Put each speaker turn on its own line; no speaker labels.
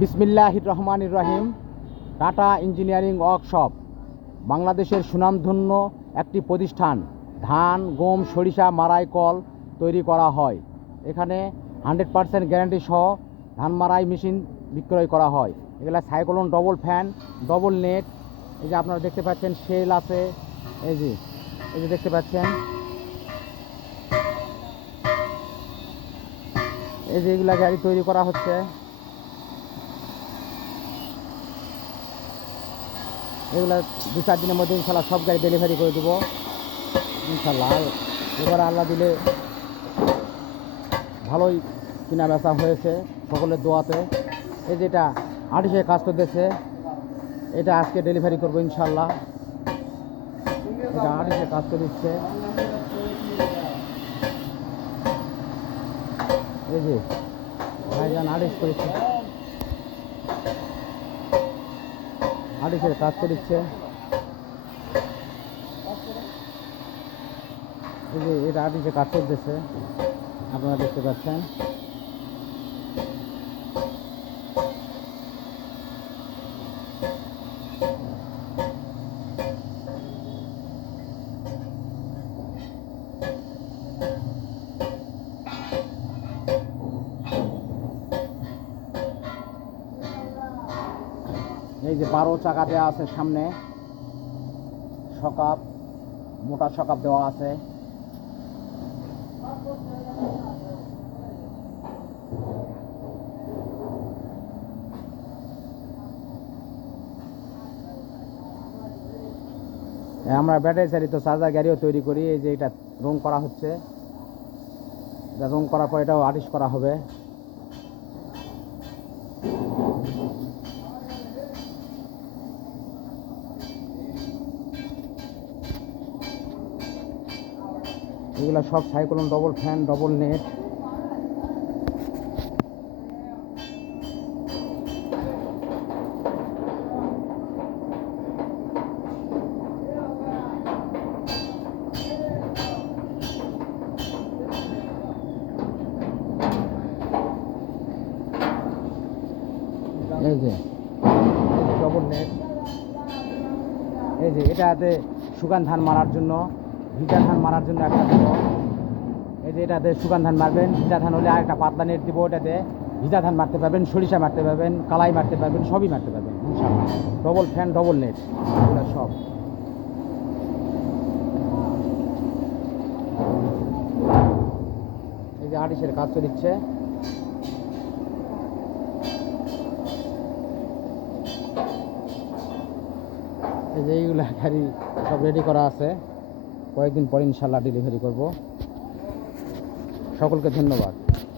বিসমিল্লাহ রহমান রহিম, টাটা ইঞ্জিনিয়ারিং ওয়ার্কশপ, বাংলাদেশের সুনামধন্য একটি প্রতিষ্ঠান, ধান, গম, সরিষা মারাই কল তৈরি করা হয়। এখানে হান্ড্রেড পারসেন্ট গ্যারান্টি সহ ধান মারাই মেশিন বিক্রয় করা হয়। এগুলো cyclone, double fan, double net, এই যে আপনারা দেখতে পাচ্ছেন সেল আছে, এই যে এই যে দেখতে পাচ্ছেন। এই যে এগুলা গাড়ি তৈরি করা হচ্ছে। এগুলা দু চার দিনের মধ্যে ইনশাল্লাহ সব গাড়ি ডেলিভারি করে দেবো। ইনশাল্লাহ এবার আল্লাহ দিলে ভালোই কিনা বেচা হয়েছে সকলের দোয়াতে। এই যেটা আটিশে কাজ করতেছে, এটা আজকে ডেলিভারি করব ইনশাল্লাহ। এটা আটিশে কাজ করে দিচ্ছে এই যে ভাইজান আড়িশ করেছে। আড়িশের কাজ করে এই যে এটা আড়িশে কাজ করতেছে আপনারা দেখতে পাচ্ছেন। এই যে বারো চাকা দেওয়া আছে সামনে। সকাপ, মোটা সকাপ দেওয়া আছে। আমরা ব্যাটারি চালিত চার্জার গাড়িও তৈরি করি। এই যে এটা রং করা হচ্ছে। এটা রং করার পর এটাও আর্টিস্ট করা হবে। এগুলো সব cyclone double fan double net এই যে ডবল নেট এই যে, এটাতে শুকান ধান মারার জন্য ভিজা ধান মারার জন্য একটা এই যে এটাতে সুগান ধান মারবেন ভিজা ধান হলে আরেকটা পাতলা নেট দিব ওটাতে। ভিজা ধান মারতে পারবেন, সরিষা মারতে পারবেন, কালাই মারতে পারবেন, সবই মারতে পারবেন ডবল ফ্যান ডবল নেট এগুলো সব। এই যে আড়িশের কাজ চলিচ্ছে এই যে এইগুলা গাড়ি সব রেডি করা আছে। কয়েকদিন পরে ইনশাল্লাহ ডেলিভারি করব। সকলকে ধন্যবাদ।